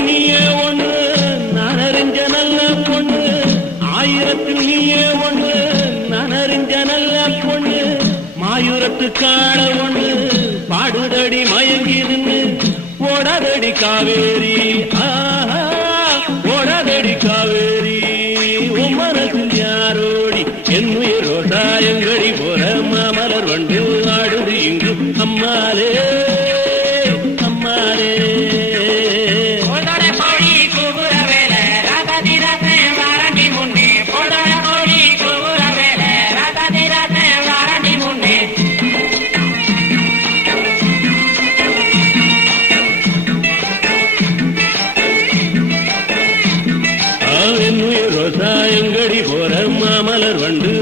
நீயே ஒன்று நான் அறிஞ்ச நல்ல பொண்ணு, ஆயிரத்தில் நீயே ஒன்று நான் அறிஞ்ச நல்ல பொண்ணு, மாயூரத்து காண ஒண்ணு பாடுதடி மயங்கிருந்து ஓடாதடி காவேரி, ஓடாதடி காவேரி. உன் மனசில் யாரோடி என்னுயிர் ரோசாயங்கடி போற மாமலர் வண்டு ஆடுது இங்கு அம்மாலே அம்மாலே. ரோசாயங்கடி போற மாமலர் வண்டு